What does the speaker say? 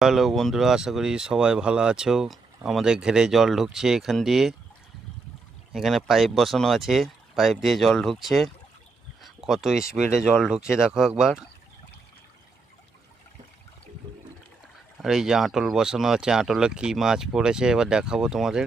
Hello বন্ধুরা, আশা করি সবাই ভালো আছো। আমাদের ঘেরে জল ঢুকছে এখান দিয়ে। এখানে পাইপ বসানো আছে, পাইপ দিয়ে জল ঢুকছে। কত স্পিডে জল ঢুকছে দেখো একবার। আর এই যে আঁটল বসানো আছে, আঁটলে কি মাছ পড়েছে এবার দেখাবো তোমাদের।